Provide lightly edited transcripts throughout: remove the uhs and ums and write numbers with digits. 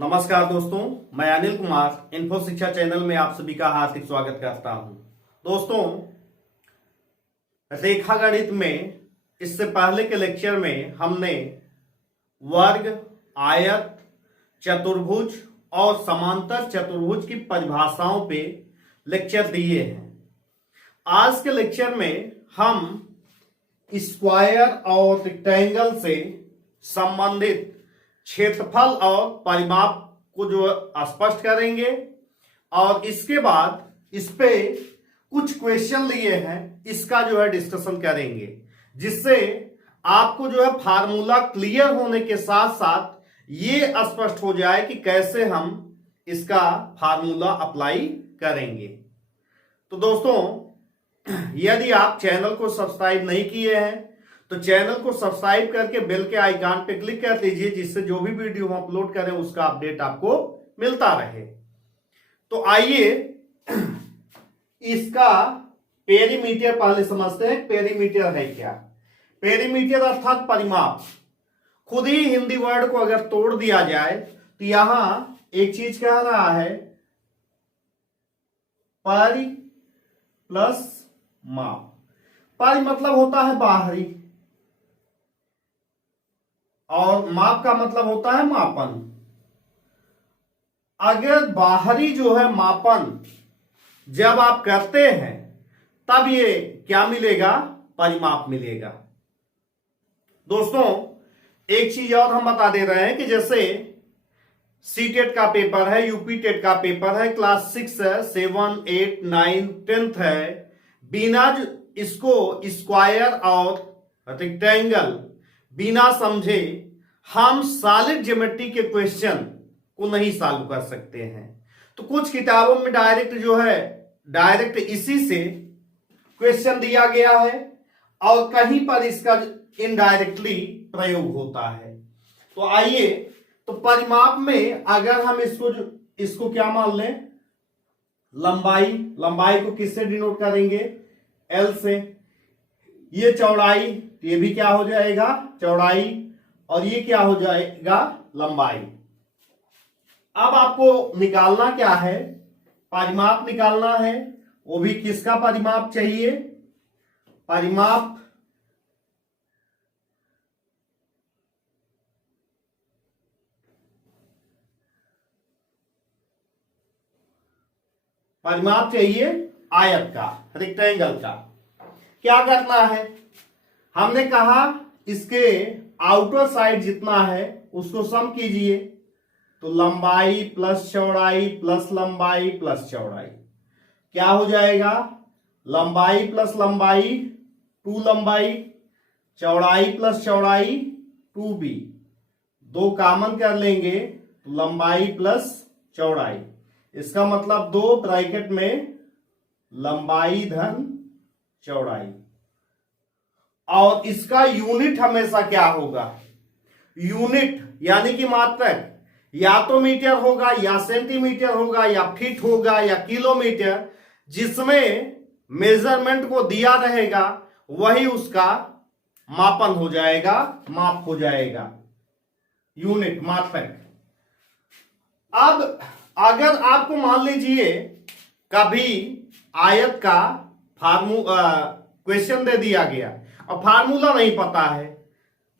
नमस्कार दोस्तों, मैं अनिल कुमार इन्फो शिक्षा चैनल में आप सभी का हार्दिक स्वागत करता हूं। दोस्तों, रेखा गणित में इससे पहले के लेक्चर में हमने वर्ग, आयत, चतुर्भुज और समांतर चतुर्भुज की परिभाषाओं पे लेक्चर दिए हैं। आज के लेक्चर में हम स्क्वायर और रेक्टेंगल से संबंधित क्षेत्रफल और परिमाप को जो स्पष्ट करेंगे और इसके बाद इस पे कुछ क्वेश्चन लिए हैं, इसका जो है डिस्कशन करेंगे, जिससे आपको जो है फार्मूला क्लियर होने के साथ साथ ये स्पष्ट हो जाए कि कैसे हम इसका फार्मूला अप्लाई करेंगे। तो दोस्तों, यदि आप चैनल को सब्सक्राइब नहीं किए हैं तो चैनल को सब्सक्राइब करके बेल के आइकन पे क्लिक कर दीजिए, जिससे जो भी वीडियो हम अपलोड करें उसका अपडेट आपको मिलता रहे। तो आइए इसका पेरीमीटर पहले समझते हैं। पेरीमीटर है क्या? पेरीमीटर अर्थात परिमाप। खुद ही हिंदी वर्ड को अगर तोड़ दिया जाए तो यहां एक चीज कह रहा है परि प्लस माप। परि मतलब होता है बाहरी और माप का मतलब होता है मापन। अगर बाहरी जो है मापन जब आप करते हैं तब ये क्या मिलेगा? परिमाप मिलेगा। दोस्तों, एक चीज और हम बता दे रहे हैं कि जैसे सी टेट का पेपर है, यूपी टेट का पेपर है, क्लास 6 है, 7, 8, 9, 10th है, बिना इसको स्क्वायर और रेक्टेंगल बिना समझे हम सॉलिड ज्योमेट्री के क्वेश्चन को नहीं सॉल्व कर सकते हैं। तो कुछ किताबों में डायरेक्ट इसी से क्वेश्चन दिया गया है और कहीं पर इसका इनडायरेक्टली प्रयोग होता है। तो आइए, तो परिमाप में अगर हम इसको क्या मान लें? लंबाई को किससे डिनोट करेंगे? एल से। ये चौड़ाई, ये भी क्या हो जाएगा? चौड़ाई। और ये क्या हो जाएगा? लंबाई। अब आपको निकालना क्या है? परिमाप निकालना है। वो भी किसका परिमाप चाहिए? परिमाप चाहिए आयत का, रेक्टेंगल का। क्या करना है? हमने कहा इसके आउटर साइड जितना है उसको सम कीजिए। तो लंबाई प्लस चौड़ाई प्लस लंबाई प्लस चौड़ाई क्या हो जाएगा? लंबाई प्लस लंबाई 2 लंबाई, चौड़ाई प्लस चौड़ाई 2b। 2 कॉमन कर लेंगे तो लंबाई प्लस चौड़ाई, इसका मतलब 2 ब्रैकेट में लंबाई धन चौड़ाई। और इसका यूनिट हमेशा क्या होगा? यूनिट यानी कि मात्रक या तो मीटर होगा या सेंटीमीटर होगा या फीट होगा या किलोमीटर। जिसमें मेजरमेंट को दिया रहेगा वही उसका मापन हो जाएगा, माप हो जाएगा, यूनिट, मात्रक। अब अगर आपको मान लीजिए कभी आयत का क्वेश्चन दे दिया गया और फार्मूला नहीं पता है,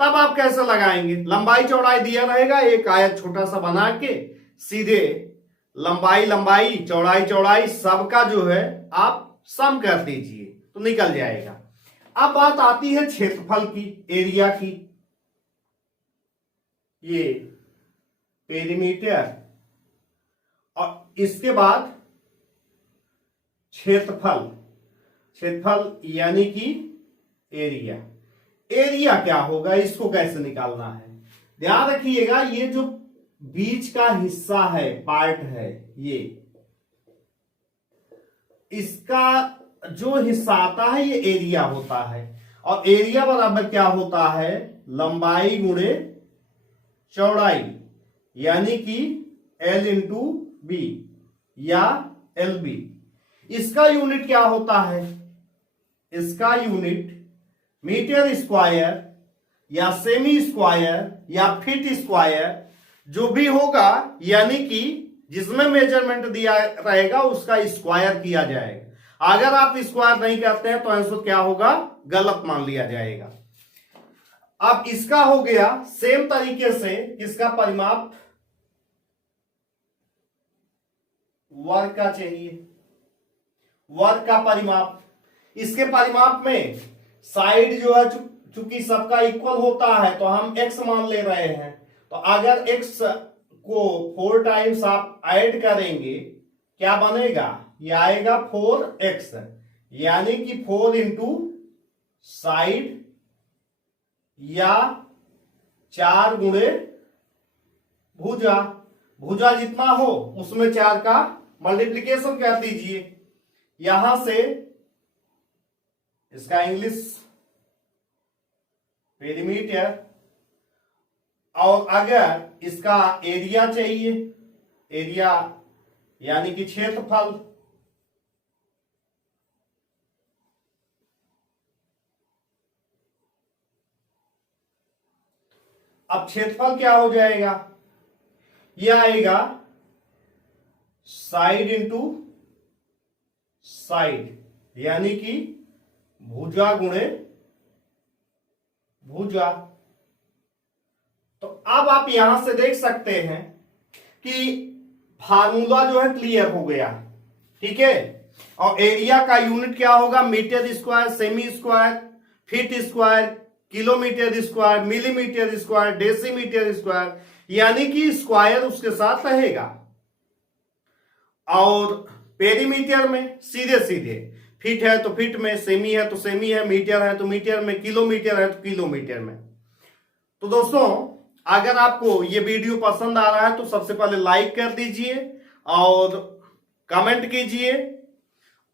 तब आप कैसे लगाएंगे? लंबाई चौड़ाई दिया रहेगा, एक आयत छोटा सा बना के सीधे लंबाई चौड़ाई सबका जो है आप सम कर दीजिए तो निकल जाएगा। अब बात आती है क्षेत्रफल की, एरिया की। ये पेरीमीटर और इसके बाद क्षेत्रफल यानी कि एरिया। एरिया क्या होगा? इसको कैसे निकालना है? ध्यान रखिएगा, ये जो बीच का हिस्सा है, पार्ट है, ये इसका जो हिस्सा आता है ये एरिया होता है। और एरिया बराबर क्या होता है? लंबाई गुणे चौड़ाई, यानी कि L इंटू बी या LB। इसका यूनिट क्या होता है? इसका यूनिट मीटर स्क्वायर या सेमी स्क्वायर या फीट स्क्वायर जो भी होगा यानी कि जिसमें मेजरमेंट दिया रहेगा उसका स्क्वायर किया जाएगा। अगर आप स्क्वायर नहीं करते हैं तो आंसर क्या होगा, गलत मान लिया जाएगा। अब इसका हो गया। सेम तरीके से इसका परिमाप वर्ग का चाहिए, वर्ग का परिमाप। इसके परिमाप में साइड जो है चूंकि सबका इक्वल होता है तो हम x मान ले रहे हैं। तो अगर x को 4 टाइम्स आप ऐड करेंगे क्या बनेगा, ये आएगा 4x, यानी कि 4 इंटू साइड या 4 गुणे भुजा। भुजा जितना हो उसमें 4 का मल्टीप्लिकेशन कर दीजिए। यहां से इसका इंग्लिश पेरीमीटर, और अगर इसका एरिया चाहिए, एरिया यानी कि क्षेत्रफल, अब क्षेत्रफल क्या हो जाएगा, यह आएगा साइड इंटू साइड, यानी कि भुजा गुणे भुजा। तो अब आप यहां से देख सकते हैं कि फार्मूला जो है क्लियर हो गया, ठीक है। और एरिया का यूनिट क्या होगा, metre square, semi square, feet square, kilometre square, millimetre square, decimetre square, यानी कि स्क्वायर उसके साथ रहेगा। और पेरीमीटर में सीधे सीधे फीट है तो फीट में, सेमी है तो सेमी है, मीटर है तो मीटर में, किलोमीटर है तो किलोमीटर में। तो दोस्तों अगर आपको ये वीडियो पसंद आ रहा है तो सबसे पहले लाइक कर दीजिए और कमेंट कीजिए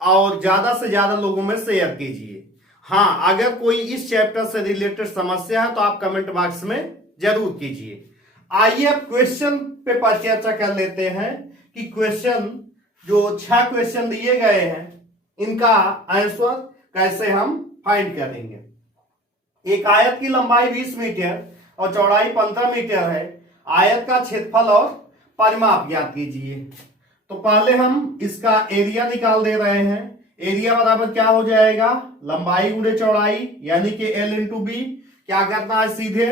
और ज्यादा से ज्यादा लोगों में शेयर कीजिए। हाँ, अगर कोई इस चैप्टर से रिलेटेड समस्या है तो आप कमेंट बॉक्स में जरूर कीजिए। आइए अब क्वेश्चन पे पर चर्चा कर लेते हैं कि क्वेश्चन जो 6 क्वेश्चन दिए गए हैं इनका आंसर कैसे हम फाइंड करेंगे। एक आयत की लंबाई 20 मीटर और चौड़ाई 15 मीटर है। आयत का क्षेत्रफल और परिमाप ज्ञात कीजिए। तो पहले हम इसका एरिया निकाल दे रहे हैं। एरिया बराबर क्या हो जाएगा, लंबाई गुणे चौड़ाई, यानी कि L इंटू बी। क्या करना है, सीधे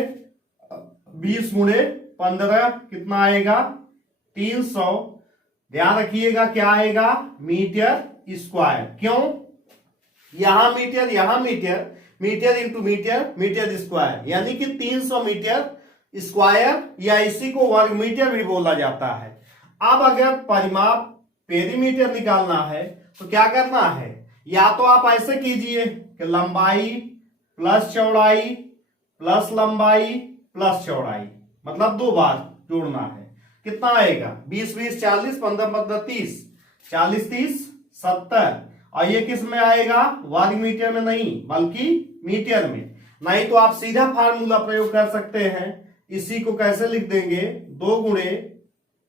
20 गुणे 15 कितना आएगा, 300। ध्यान रखिएगा क्या आएगा, मीटर स्क्वायर। क्यों, यहां मीटर यहां metre, metre into metre, metre square, यानी कि 300 मीटर स्क्वायर, या इसी को वर्ग मीटर भी बोला जाता है। अब अगर परिमाप पेरीमीटर निकालना है तो क्या करना है, या तो आप ऐसे कीजिए कि लंबाई प्लस चौड़ाई प्लस लंबाई प्लस चौड़ाई, मतलब 2 बार जोड़ना है। कितना आएगा, 20 20 40, 15 15 30, 40 30 70। और ये किस में आएगा, वर्ग मीटर में नहीं बल्कि मीटर में। नहीं तो आप सीधा फार्मूला प्रयोग कर सकते हैं। इसी को कैसे लिख देंगे, 2 गुणे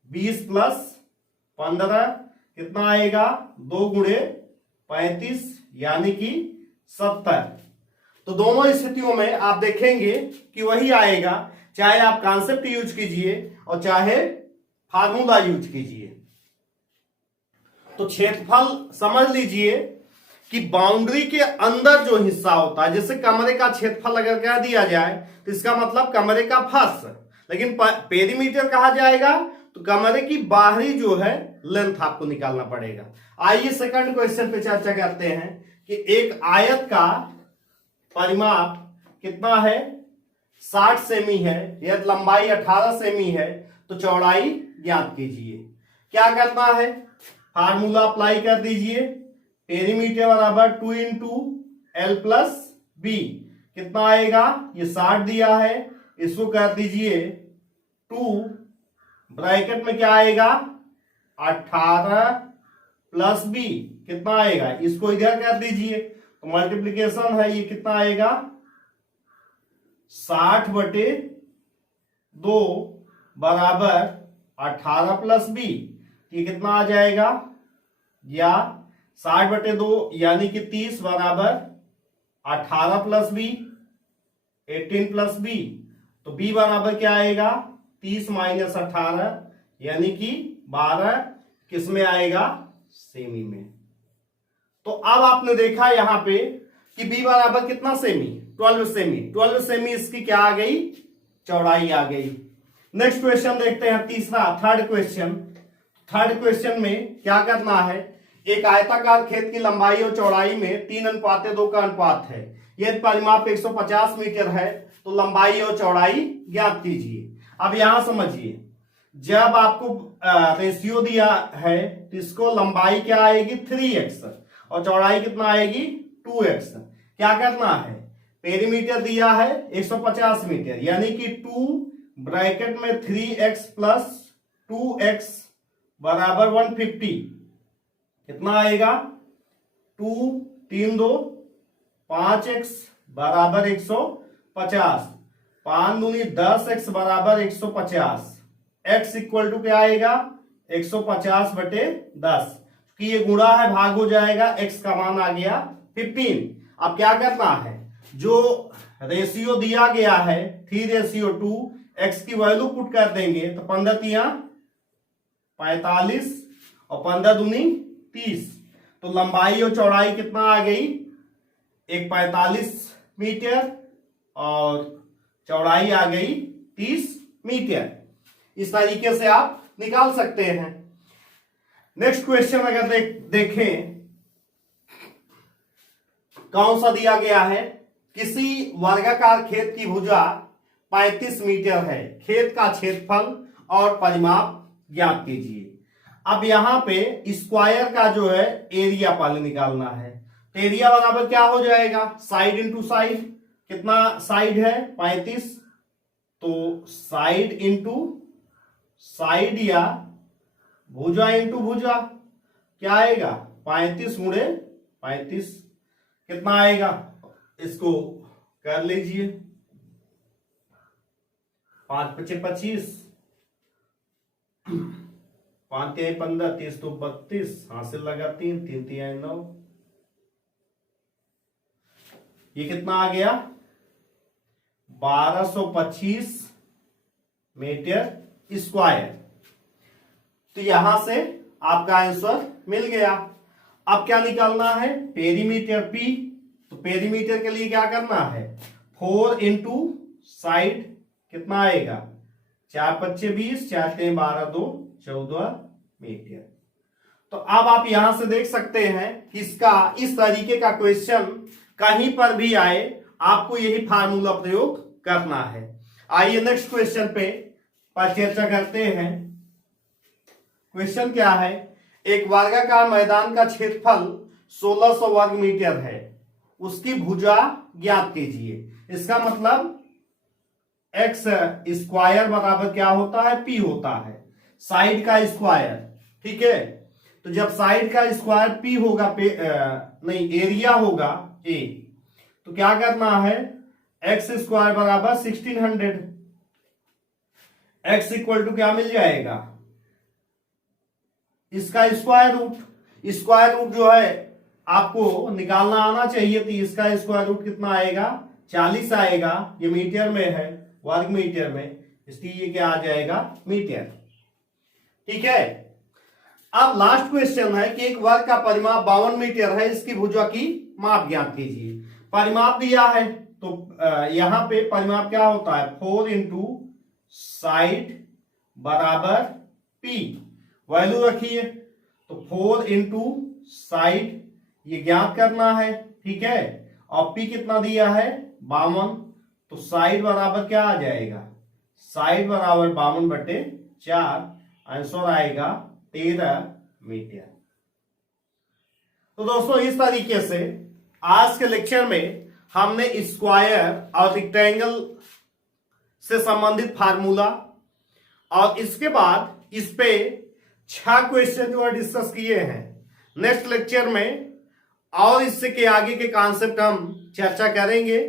20 प्लस 15 कितना आएगा, 2 गुणे 35, यानी कि 70। तो दोनों स्थितियों में आप देखेंगे कि वही आएगा, चाहे आप कॉन्सेप्ट यूज कीजिए और चाहे फार्मूला यूज कीजिए। तो क्षेत्रफल समझ लीजिए कि बाउंड्री के अंदर जो हिस्सा होता है, जैसे कमरे का क्षेत्रफल अगर कह दिया जाए तो इसका मतलब कमरे का फर्श, लेकिन पेरीमीटर कहा जाएगा तो कमरे की बाहरी जो है लेंथ आपको निकालना पड़ेगा। आइए सेकंड क्वेश्चन पे चर्चा करते हैं कि एक आयत का परिमाप कितना है, 60 सेमी है, यदि लंबाई 18 सेमी है तो चौड़ाई ज्ञात कीजिए। क्या करना है, फार्मूला अप्लाई कर दीजिए। पेरीमीटर बराबर 2 इंटू एल प्लस बी, कितना आएगा, ये 60 दिया है, इसको कर दीजिए 2, ब्रैकेट में क्या आएगा, 18 प्लस बी, कितना आएगा, इसको इधर कर दीजिए तो मल्टीप्लीकेशन है, ये कितना आएगा 60/2 बराबर 18 प्लस बी, ये कितना आ जाएगा, या 60/2 यानी कि 30 बराबर 18 प्लस बी 18 प्लस बी, तो बी बराबर क्या आएगा 30 माइनस 18 यानी कि 12 किस में आएगा, सेमी में। तो अब आपने देखा यहां पे कि b बराबर कितना सेमी, 12 सेमी। 12 सेमी इसकी क्या आ गई, चौड़ाई आ गई। नेक्स्ट क्वेश्चन देखते हैं, तीसरा थर्ड क्वेश्चन। थर्ड क्वेश्चन में क्या करना है, एक आयताकार खेत की लंबाई और चौड़ाई में 3:2 का अनुपात है। यदि परिमाप 150 मीटर है तो लंबाई और चौड़ाई ज्ञात कीजिए। अब यहां समझिए, जब आपको रेशियो दिया है तो इसको लंबाई क्या आएगी 3x और चौड़ाई कितना आएगी 2x। क्या करना है, पेरीमीटर दिया है 150 मीटर यानी कि 2 ब्रैकेट में 3x प्लस 2x बराबर 150 कितना आएगा, 2 3 2 5x बराबर 150, 5 दूनी 10x बराबर 150, x इक्वल टू क्या आएगा 150/10 कि ये गुणा है भाग हो जाएगा, x का मान आ गया 15। अब क्या करना है, जो रेशियो दिया गया है 3:2 x की वैल्यू पुट कर देंगे तो 15 तिया 45 और 15 दूनी 30। तो लंबाई और चौड़ाई कितना आ गई, एक 45 मीटर और चौड़ाई आ गई 30 मीटर। इस तरीके से आप निकाल सकते हैं। नेक्स्ट क्वेश्चन अगर देखें, कौन सा दिया गया है, किसी वर्गाकार खेत की भुजा 35 मीटर है, खेत का क्षेत्रफल और परिमाप ज्ञात कीजिए। अब यहां पे स्क्वायर का जो है एरिया पहले निकालना है। तो एरिया बराबर क्या हो जाएगा, साइड इंटू साइड, कितना साइड है 35, तो साइड इंटू साइड या भुजा इंटू भुजा क्या आएगा 35 गुणे 35 कितना आएगा, इसको कर लीजिए, 5 × 5 = 25, 5 × 3 = 15, 30 तो 32, हासिल लगा 3 3 × 3 = 9। ये कितना आ गया 1225 मीटर स्क्वायर। तो यहां से आपका आंसर मिल गया। अब क्या निकालना है, पेरीमीटर P। तो पेरीमीटर के लिए क्या करना है, 4 इंटू साइड कितना आएगा, 4 × 5 = 20, 4 × 3 = 12, 2 14 मीटर। तो अब आप यहां से देख सकते हैं कि इसका इस तरीके का क्वेश्चन कहीं पर भी आए आपको यही फार्मूला प्रयोग करना है। आइए नेक्स्ट क्वेश्चन पे चर्चा करते हैं। क्वेश्चन क्या है, एक वर्गाकार मैदान का क्षेत्रफल 1600 वर्ग मीटर है, उसकी भुजा ज्ञात कीजिए। इसका मतलब x स्क्वायर बराबर क्या होता है, p होता है, साइड का स्क्वायर। ठीक है, तो जब साइड का स्क्वायर p होगा नहीं एरिया होगा a, तो क्या करना है, x स्क्वायर बराबर 1600, x इक्वल टू क्या मिल जाएगा, इसका स्क्वायर रूट। स्क्वायर रूट जो है आपको निकालना आना चाहिए, तो इसका स्क्वायर रूट कितना आएगा 40 आएगा, ये मीटर में है, वर्ग मीटर में, इसलिए ये क्या आ जाएगा मीटर। ठीक है, अब लास्ट क्वेश्चन है कि एक वर्ग का परिमाप 52 मीटर है, इसकी भुजा की माप ज्ञात कीजिए। परिमाप दिया है तो यहां पे परिमाप क्या होता है, 4 इंटू साइड बराबर p, वैल्यू रखिए, तो 4 इंटू साइड ये ज्ञात करना है। ठीक है, और p कितना दिया है 52, तो साइड बराबर क्या आ जाएगा, साइड बराबर 52/4, आंसर आएगा 13 मीटर। तो दोस्तों इस तरीके से आज के लेक्चर में हमने स्क्वायर और रेक्टेंगल से संबंधित फार्मूला और इसके बाद इस पे 6 क्वेश्चन जो है डिस्कस किए हैं। नेक्स्ट लेक्चर में और इससे के आगे के कॉन्सेप्ट हम चर्चा करेंगे।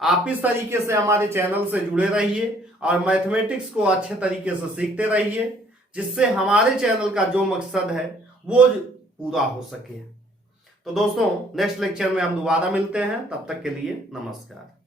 आप इस तरीके से हमारे चैनल से जुड़े रहिए और मैथमेटिक्स को अच्छे तरीके से सीखते रहिए, जिससे हमारे चैनल का जो मकसद है वो पूरा हो सके। तो दोस्तों नेक्स्ट लेक्चर में हम दोबारा मिलते हैं, तब तक के लिए नमस्कार।